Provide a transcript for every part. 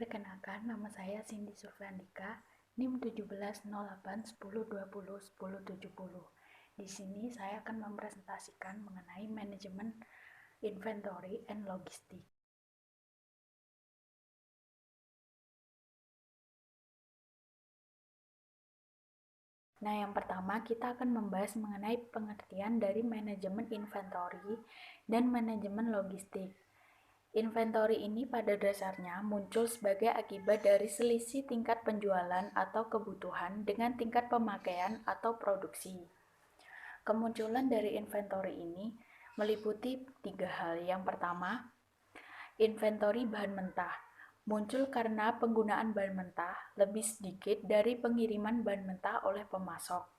Perkenalkan, nama saya Cindy Surfandika, NIM 170810201070. Di sini saya akan mempresentasikan mengenai manajemen inventory and logistik. Nah, yang pertama kita akan membahas mengenai pengertian dari manajemen inventory dan manajemen logistik. Inventory ini pada dasarnya muncul sebagai akibat dari selisih tingkat penjualan atau kebutuhan dengan tingkat pemakaian atau produksi. Kemunculan dari inventory ini meliputi 3 hal. Yang pertama, inventory bahan mentah. Muncul karena penggunaan bahan mentah lebih sedikit dari pengiriman bahan mentah oleh pemasok.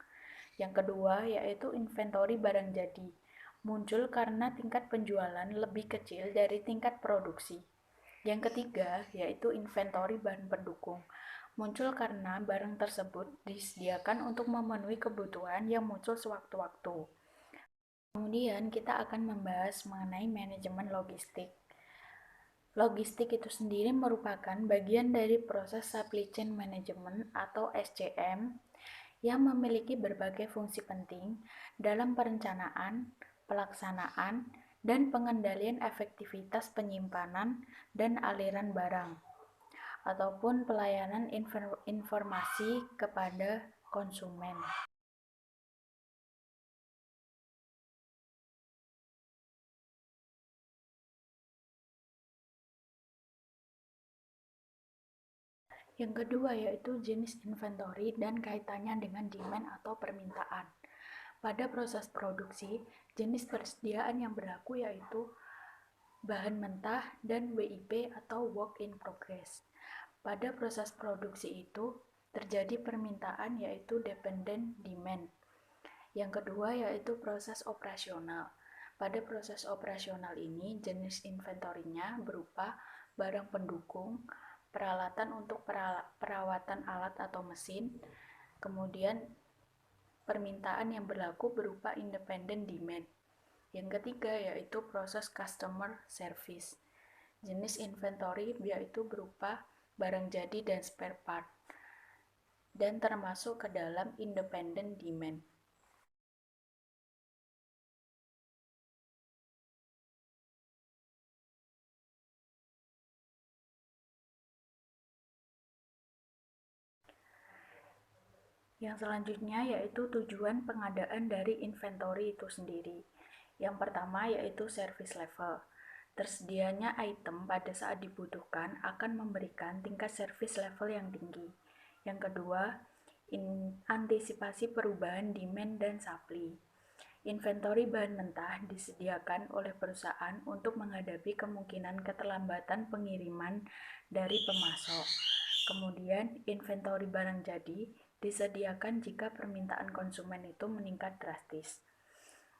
Yang kedua, yaitu inventory barang jadi. Muncul karena tingkat penjualan lebih kecil dari tingkat produksi. Yang ketiga, yaitu inventory bahan pendukung. Muncul karena barang tersebut disediakan untuk memenuhi kebutuhan yang muncul sewaktu-waktu. Kemudian kita akan membahas mengenai manajemen logistik. Logistik itu sendiri merupakan bagian dari proses supply chain management atau SCM yang memiliki berbagai fungsi penting dalam perencanaan, pelaksanaan, dan pengendalian efektivitas penyimpanan dan aliran barang, ataupun pelayanan informasi kepada konsumen. Yang kedua yaitu jenis inventory dan kaitannya dengan demand atau permintaan. Pada proses produksi, jenis persediaan yang berlaku yaitu bahan mentah dan WIP atau work in progress. Pada proses produksi itu terjadi permintaan yaitu dependent demand. Yang kedua yaitu proses operasional. Pada proses operasional ini jenis inventorinya berupa barang pendukung, peralatan untuk perawatan alat atau mesin, kemudian permintaan yang berlaku berupa independent demand. Yang ketiga yaitu proses customer service. Jenis inventory yaitu berupa barang jadi dan spare part, dan termasuk ke dalam independent demand. Yang selanjutnya yaitu tujuan pengadaan dari inventory itu sendiri. Yang pertama yaitu service level. Tersedianya item pada saat dibutuhkan akan memberikan tingkat service level yang tinggi. Yang kedua, antisipasi perubahan demand dan supply. Inventory bahan mentah disediakan oleh perusahaan untuk menghadapi kemungkinan keterlambatan pengiriman dari pemasok. Kemudian, inventory barang jadi disediakan jika permintaan konsumen itu meningkat drastis.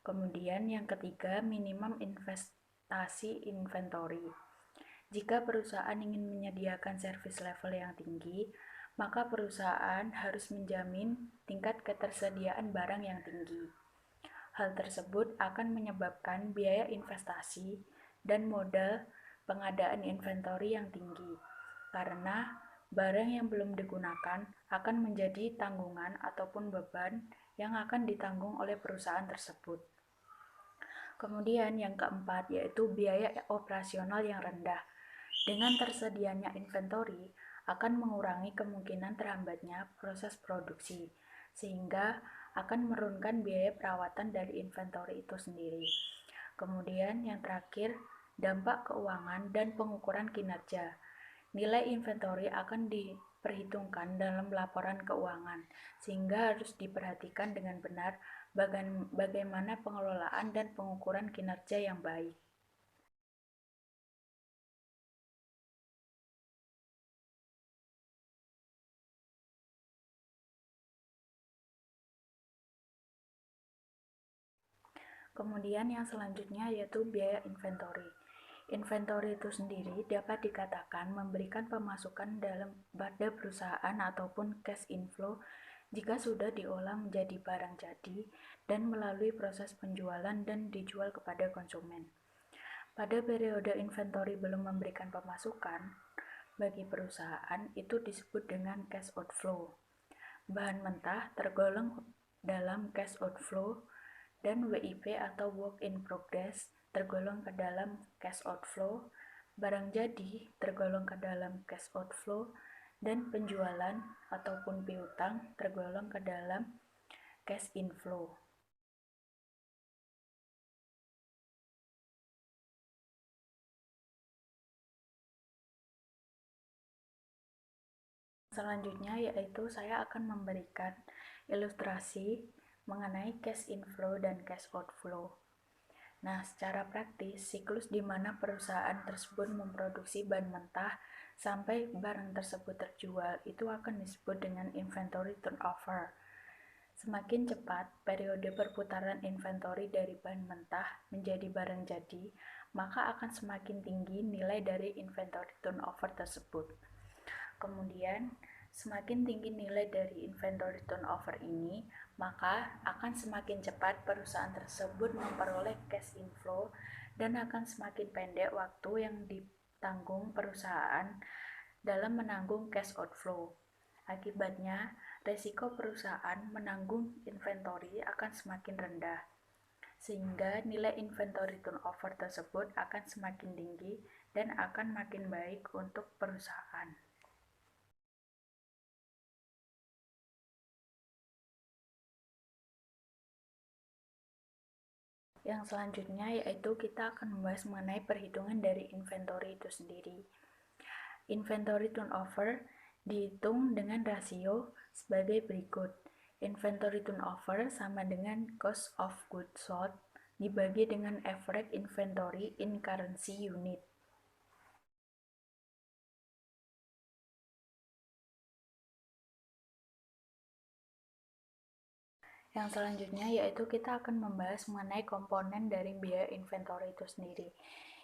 Kemudian yang ketiga, minimum investasi inventory. Jika perusahaan ingin menyediakan service level yang tinggi, maka perusahaan harus menjamin tingkat ketersediaan barang yang tinggi. Hal tersebut akan menyebabkan biaya investasi dan modal pengadaan inventory yang tinggi, karena barang yang belum digunakan akan menjadi tanggungan ataupun beban yang akan ditanggung oleh perusahaan tersebut. Kemudian yang keempat yaitu biaya operasional yang rendah. Dengan tersedianya inventory akan mengurangi kemungkinan terhambatnya proses produksi, sehingga akan menurunkan biaya perawatan dari inventory itu sendiri. Kemudian yang terakhir, dampak keuangan dan pengukuran kinerja. Nilai inventory akan diperhitungkan dalam laporan keuangan, sehingga harus diperhatikan dengan benar bagaimana pengelolaan dan pengukuran kinerja yang baik. Kemudian yang selanjutnya yaitu biaya inventory. Inventory itu sendiri dapat dikatakan memberikan pemasukan pada perusahaan ataupun cash inflow jika sudah diolah menjadi barang jadi dan melalui proses penjualan dan dijual kepada konsumen. Pada periode inventory belum memberikan pemasukan, bagi perusahaan itu disebut dengan cash outflow. Bahan mentah tergolong dalam cash outflow dan WIP atau work in progress tergolong ke dalam cash outflow, barang jadi tergolong ke dalam cash outflow, dan penjualan ataupun piutang tergolong ke dalam cash inflow. Selanjutnya yaitu saya akan memberikan ilustrasi mengenai cash inflow dan cash outflow. Nah, secara praktis, siklus di mana perusahaan tersebut memproduksi bahan mentah sampai barang tersebut terjual itu akan disebut dengan inventory turnover. Semakin cepat periode perputaran inventory dari bahan mentah menjadi barang jadi, maka akan semakin tinggi nilai dari inventory turnover tersebut. Kemudian, semakin tinggi nilai dari inventory turnover ini, maka akan semakin cepat perusahaan tersebut memperoleh cash inflow dan akan semakin pendek waktu yang ditanggung perusahaan dalam menanggung cash outflow. Akibatnya, resiko perusahaan menanggung inventory akan semakin rendah, sehingga nilai inventory turnover tersebut akan semakin tinggi dan akan makin baik untuk perusahaan. Yang selanjutnya yaitu kita akan membahas mengenai perhitungan dari inventory itu sendiri. Inventory turnover dihitung dengan rasio sebagai berikut. Inventory turnover sama dengan cost of goods sold dibagi dengan average inventory in currency unit. Yang selanjutnya yaitu kita akan membahas mengenai komponen dari biaya inventory itu sendiri.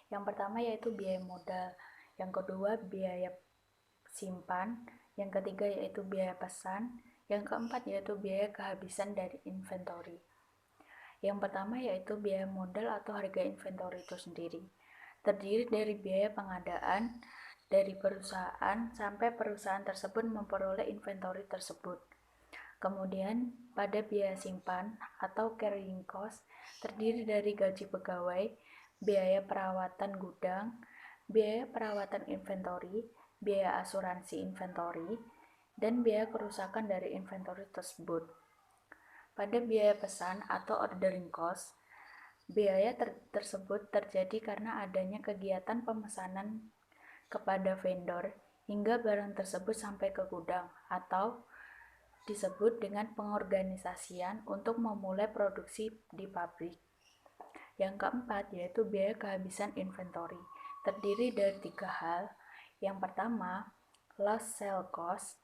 Yang pertama yaitu biaya modal, yang kedua biaya simpan, yang ketiga yaitu biaya pesan, yang keempat yaitu biaya kehabisan dari inventory. Yang pertama yaitu biaya modal atau harga inventory itu sendiri. Terdiri dari biaya pengadaan dari perusahaan sampai perusahaan tersebut memperoleh inventory tersebut. Kemudian pada biaya simpan atau carrying cost terdiri dari gaji pegawai, biaya perawatan gudang, biaya perawatan inventory, biaya asuransi inventory, dan biaya kerusakan dari inventory tersebut. Pada biaya pesan atau ordering cost, biaya tersebut terjadi karena adanya kegiatan pemesanan kepada vendor hingga barang tersebut sampai ke gudang atau disebut dengan pengorganisasian untuk memulai produksi di pabrik. Yang keempat yaitu biaya kehabisan inventory, terdiri dari 3 hal. Yang pertama, lost sale cost,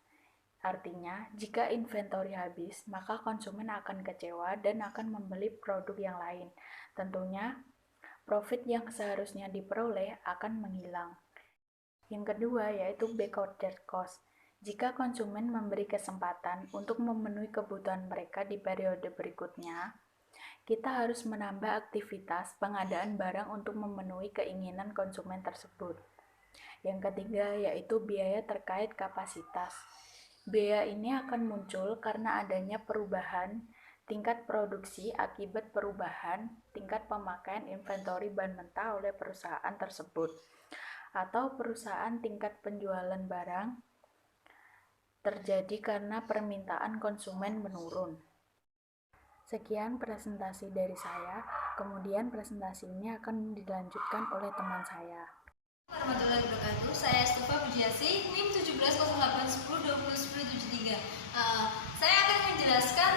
artinya jika inventory habis, maka konsumen akan kecewa dan akan membeli produk yang lain. Tentunya, profit yang seharusnya diperoleh akan menghilang. Yang kedua yaitu back order cost. Jika konsumen memberi kesempatan untuk memenuhi kebutuhan mereka di periode berikutnya, kita harus menambah aktivitas pengadaan barang untuk memenuhi keinginan konsumen tersebut. Yang ketiga yaitu biaya terkait kapasitas. Biaya ini akan muncul karena adanya perubahan tingkat produksi akibat perubahan tingkat pemakaian inventory bahan mentah oleh perusahaan tersebut, atau perusahaan tingkat penjualan barang terjadi karena permintaan konsumen menurun. Sekian presentasi dari saya, kemudian presentasi ini akan dilanjutkan oleh teman saya. Warahmatullahi wabarakatuh. Saya Estufa Pujiasi, NIM 170810201073. Saya akan menjelaskan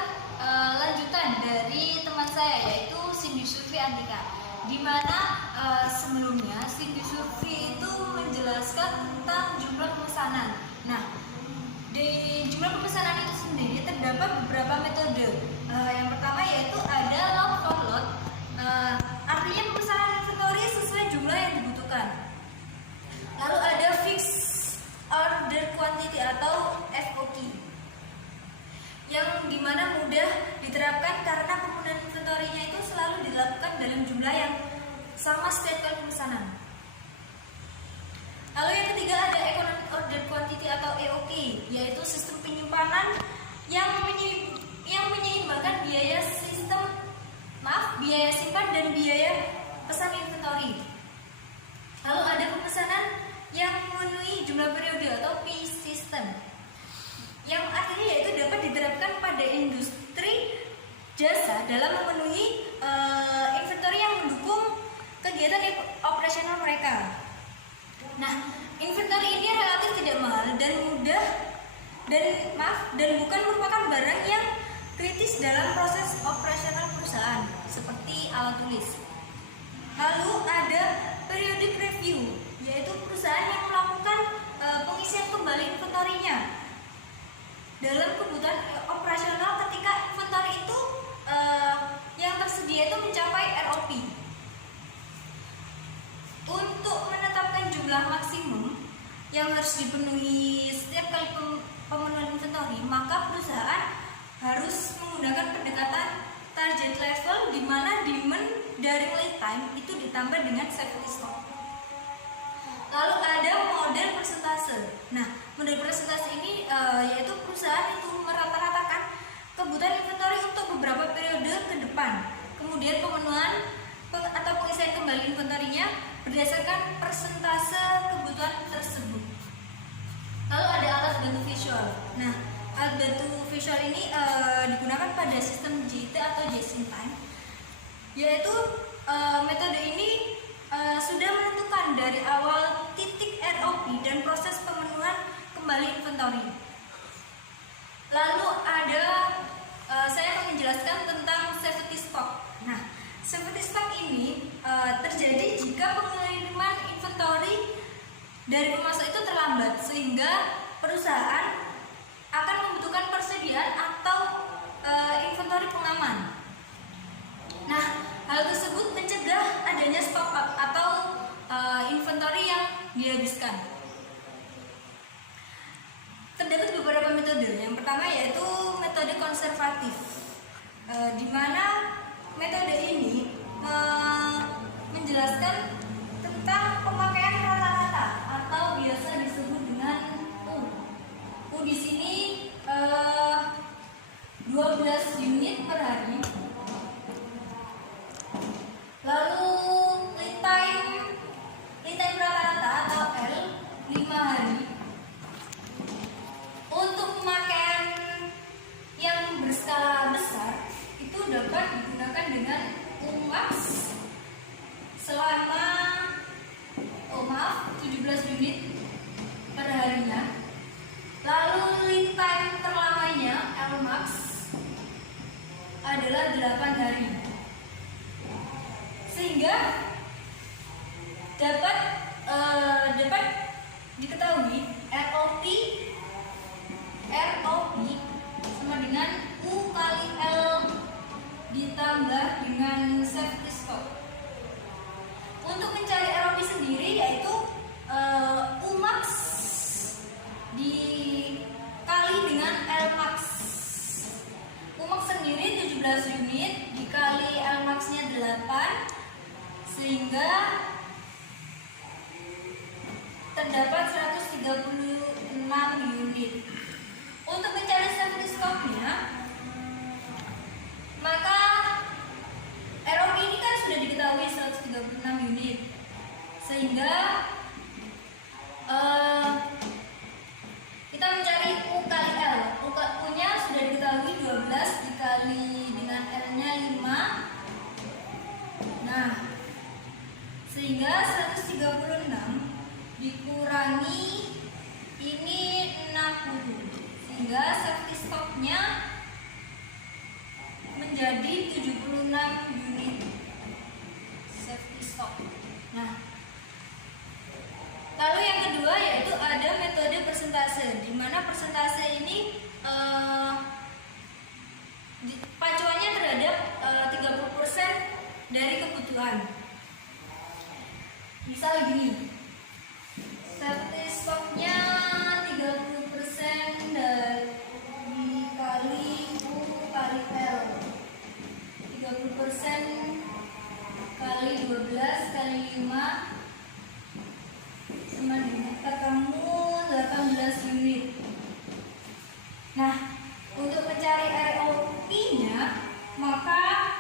lanjutan dari teman saya yaitu Cindy Surfi Antika. Di mana sebelumnya Cindy Surfi itu menjelaskan tentang jumlah pemesanan. Nah, di jumlah pemesanan itu sendiri terdapat beberapa metode. Yang pertama yaitu ada lot for lot. Artinya pemesanan inventory sesuai jumlah yang dibutuhkan. Lalu ada fixed order quantity atau FOQ, yang dimana mudah diterapkan karena penggunaan inventory-nya itu selalu dilakukan dalam jumlah yang sama setiap kali pemesanan. Lalu yang ketiga ada order quantity atau EOQ, yaitu sistem penyimpanan yang menyeimbangkan biaya simpan dan biaya pesan inventory. Lalu ada pemesanan yang memenuhi jumlah periode atau P system, yang artinya yaitu dapat diterapkan pada industri jasa dalam memenuhi inventory yang mendukung kegiatan operasional mereka. Nah, inventory ini relatif tidak mahal dan mudah dan bukan merupakan barang yang kritis dalam proses operasional perusahaan seperti alat tulis. Lalu ada periodic review, yaitu perusahaan yang melakukan pengisian kembali inventorinya dalam kebutuhan operasional ketika inventory itu yang tersedia itu mencapai ROP. Untuk menetapkan jumlah maksimum yang harus dipenuhi setiap kali pemenuhan inventory, maka perusahaan harus menggunakan pendekatan target level, di mana demand dari lead time itu ditambah dengan safety stock. Lalu ada model persentase. Nah, model persentase ini yaitu perusahaan itu merata-ratakan kebutuhan inventory untuk beberapa periode ke depan. Kemudian pemenuhan atau pengisian kembali inventory-nya berdasarkan persentase kebutuhan tersebut. Lalu ada alat bantu visual. Nah, alat bantu visual ini digunakan pada sistem JIT atau just in time, yaitu metode ini sudah menentukan dari awal titik ROP dan proses pemenuhan kembali inventory. Lalu ada saya akan menjelaskan tentang safety stock. Nah, safety stock ini terjadi jika pengiriman inventory dari pemasok itu terlambat, sehingga perusahaan akan membutuhkan persediaan atau inventory pengaman. Nah, hal tersebut mencegah adanya stock up atau inventory yang dihabiskan. Terdapat beberapa metode. Yang pertama yaitu metode konservatif, di mana metode ini menjelaskan tentang pemakaian rata-rata atau biasa disebut dengan U. U di sini 12 unit per hari. Lalu lead time rata-rata atau L 5 hari. Untuk pemakaian yang berskala besar itu dapat digunakan dengan UMAX selama 17 unit per harinya. Lalu lead time terlamanya LMAX adalah 8 hari. Sehingga dapat diketahui ROP sama dengan U kali L ditambah dengan safety stock. Untuk mencari ROP sendiri yaitu UMAX dikali dengan LMAX. UMAX sendiri 17 unit dikali LMAX-nya 8, sehingga terdapat 136 unit. Untuk mencari safety stock-nya, maka ROP ini kan sudah diketahui 136 unit, sehingga kita mencari U kali L. U-nya sudah diketahui 12 dikali dengan L-nya 5. Nah, sehingga 136 dikurangi ini 60, sehingga safety stock-nya menjadi 76 unit safety stock. Nah, lalu yang kedua yaitu ada metode persentase, di mana persentase ini pacuannya terhadap 30% dari kebutuhan. Misal gini, safety stock-nya 30% dikali U kali L, 30% kali 12 kali 5 sama dengan ketemu 80 Nah, untuk mencari ROI-nya, maka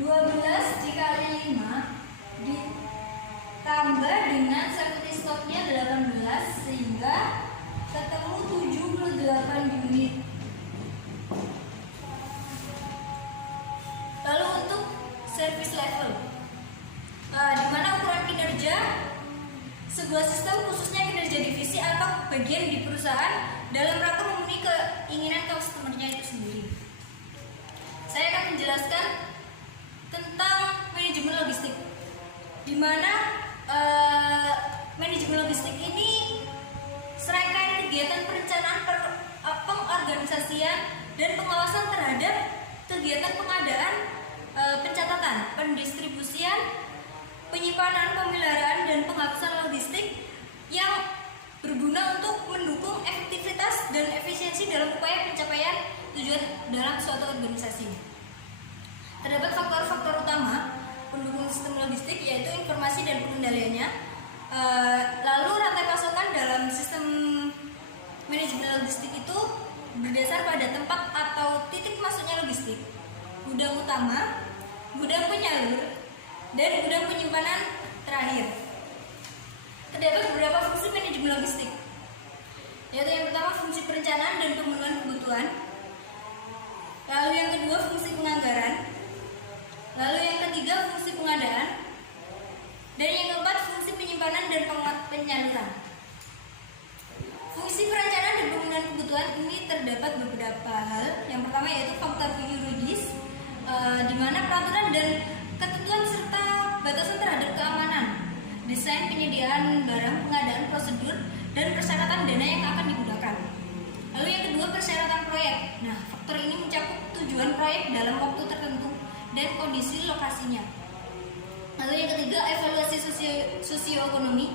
12 dikali 5 ditambah dengan safety stock-nya 18 sehingga ketemu 78 unit. Lalu untuk service level, di mana ukuran kinerja sebuah sistem, khususnya kinerja divisi atau bagian di perusahaan, dalam rangka memenuhi keinginan customer-nya itu sendiri. Saya akan menjelaskan tentang manajemen logistik, di mana manajemen logistik ini serangkaian kegiatan perencanaan, pengorganisasian, dan pengawasan terhadap kegiatan pengadaan, pencatatan, pendistribusian, penyimpanan, pemeliharaan, dan penghapusan logistik yang berguna untuk mendukung efektivitas dan efisiensi dalam upaya pencapaian tujuan dalam suatu organisasi. Terdapat faktor-faktor utama pendukung sistem logistik, yaitu informasi dan pengendaliannya. Lalu rantai pasokan dalam sistem manajemen logistik itu berdasar pada tempat atau titik masuknya logistik, gudang utama, gudang penyalur, dan gudang penyimpanan terakhir. Terdapat beberapa fungsi manajemen logistik, yaitu yang pertama fungsi perencanaan dan pemenuhan kebutuhan, lalu yang kedua fungsi penganggaran, lalu yang ketiga fungsi pengadaan, dan yang keempat fungsi penyimpanan dan penyaluran. Fungsi perencanaan dan pemenuhan kebutuhan ini terdapat beberapa hal. Yang pertama yaitu faktor biologis, di mana peraturan dan ketentuan serta batasan terhadap keamanan, desain penyediaan barang, pengadaan prosedur, dan persyaratan dana yang akan digunakan. Lalu yang kedua persyaratan proyek. Nah, faktor ini mencakup tujuan proyek dalam waktu tertentu dan kondisi lokasinya. Lalu yang ketiga evaluasi sosioekonomi,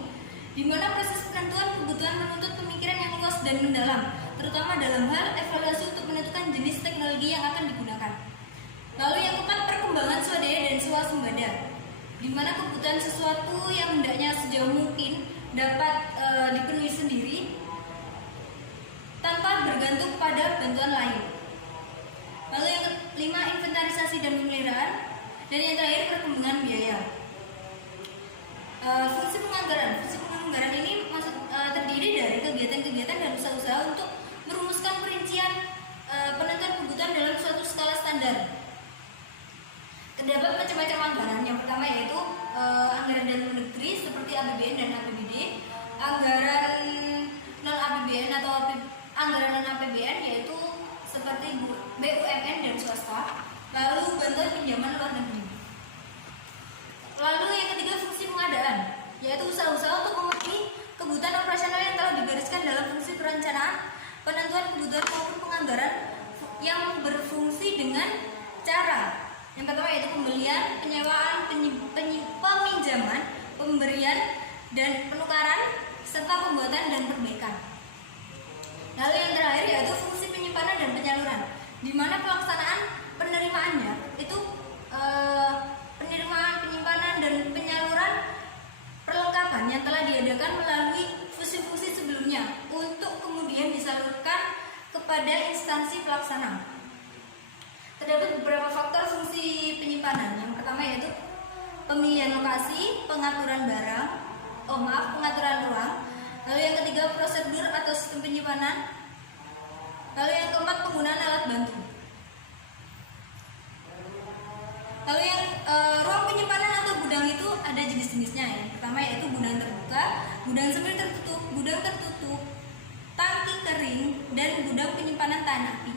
di mana proses penentuan kebutuhan menuntut pemikiran yang luas dan mendalam, terutama dalam hal evaluasi untuk menentukan jenis teknologi yang akan digunakan. Lalu yang keempat perkembangan swadaya dan swasembada, di mana kebutuhan sesuatu yang hendaknya sejauh mungkin dapat dipenuhi sendiri tanpa bergantung pada bantuan lain. Lalu yang kelima inventarisasi dan pemeliharaan, dan yang terakhir perkembangan biaya. Fungsi penganggaran ini terdiri dari kegiatan-kegiatan dan usaha-usaha untuk merumuskan perincian penentuan kebutuhan dalam suatu skala standar. Terdapat macam-macam anggaran. Yang pertama yaitu anggaran dalam negeri seperti APBN dan APBD, anggaran non APBN atau anggaran non APBN yaitu seperti BUMN dan swasta, lalu bantuan pinjaman luar negeri. Lalu yang ketiga fungsi pengadaan, yaitu usaha-usaha untuk memenuhi kebutuhan operasional yang telah digariskan dalam fungsi perencanaan, penentuan kebutuhan maupun penganggaran yang berfungsi dengan cara yang pertama yaitu pembelian, penyewaan, peminjaman, pemberian dan penukaran, serta pembuatan dan perbaikan. Lalu yang terakhir yaitu fungsi penyimpanan dan penyaluran, di mana pelaksanaan penerimaannya itu penerimaan, penyimpanan dan penyaluran perlengkapan yang telah diadakan melalui fungsi-fungsi sebelumnya untuk kemudian disalurkan kepada instansi pelaksana. Terdapat beberapa faktor fungsi penyimpanan. Yang pertama yaitu pemilihan lokasi, pengaturan pengaturan ruang. Lalu yang ketiga prosedur atau sistem penyimpanan. Lalu yang keempat penggunaan alat bantu. Lalu yang ruang penyimpanan atau gudang itu ada jenis-jenisnya. Yang pertama yaitu gudang terbuka, gudang semi tertutup, gudang tertutup, tangki kering, dan gudang penyimpanan tahan api.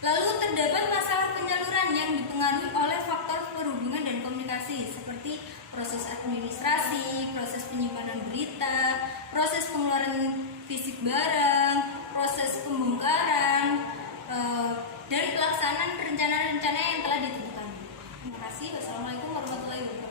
Lalu terdapat masalah penyaluran yang dipengaruhi oleh faktor perhubungan dan komunikasi seperti proses administrasi, proses penyimpanan berita, proses pengeluaran fisik barang, proses pembongkaran, dan pelaksanaan rencana-rencana yang telah ditentukan. Terima kasih. Wassalamualaikum warahmatullahi wabarakatuh.